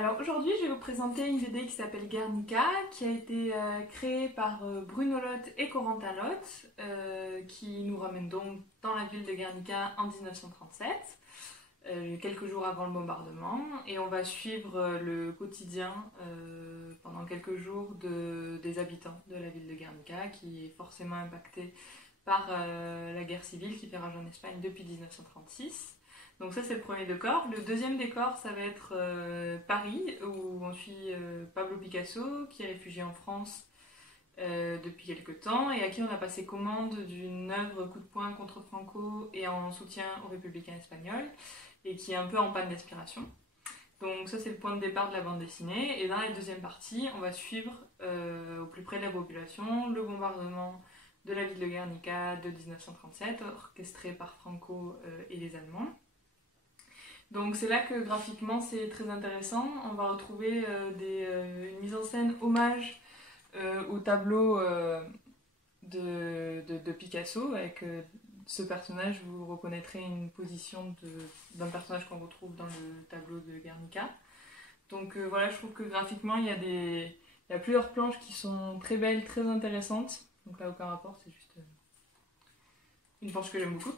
Alors aujourd'hui, je vais vous présenter une BD qui s'appelle Guernica, qui a été créée par Bruno Lott et Corentin Lott, qui nous ramène donc dans la ville de Guernica en 1937, quelques jours avant le bombardement, et on va suivre le quotidien pendant quelques jours des habitants de la ville de Guernica, qui est forcément impacté par la guerre civile qui fait rage en Espagne depuis 1936. Donc ça c'est le premier décor. Le deuxième décor ça va être Paris où on suit Pablo Picasso qui est réfugié en France depuis quelques temps et à qui on a passé commande d'une œuvre coup de poing contre Franco et en soutien aux républicains espagnols et qui est un peu en panne d'inspiration. Donc ça c'est le point de départ de la bande dessinée et dans la deuxième partie on va suivre au plus près de la population le bombardement de la ville de Guernica de 1937 orchestré par Franco et les Allemands. Donc c'est là que graphiquement c'est très intéressant. On va retrouver une mise en scène hommage au tableau de Picasso. Avec ce personnage, vous reconnaîtrez une position d'un personnage qu'on retrouve dans le tableau de Guernica. Donc voilà, je trouve que graphiquement il y a plusieurs planches qui sont très belles, très intéressantes. Donc là aucun rapport, c'est juste une planche que j'aime beaucoup.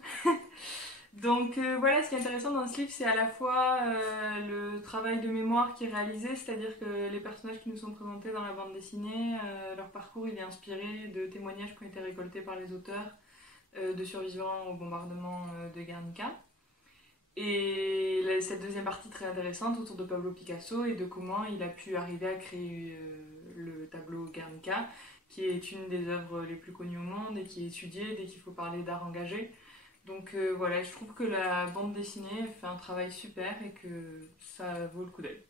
Donc voilà, ce qui est intéressant dans ce livre, c'est à la fois le travail de mémoire qui est réalisé, c'est-à-dire que les personnages qui nous sont présentés dans la bande dessinée, leur parcours il est inspiré de témoignages qui ont été récoltés par les auteurs de survivants au bombardement de Guernica. Et cette deuxième partie très intéressante autour de Pablo Picasso et de comment il a pu arriver à créer le tableau Guernica, qui est une des œuvres les plus connues au monde et qui est étudiée dès qu'il faut parler d'art engagé. Donc voilà, je trouve que la bande dessinée fait un travail super et que ça vaut le coup d'œil.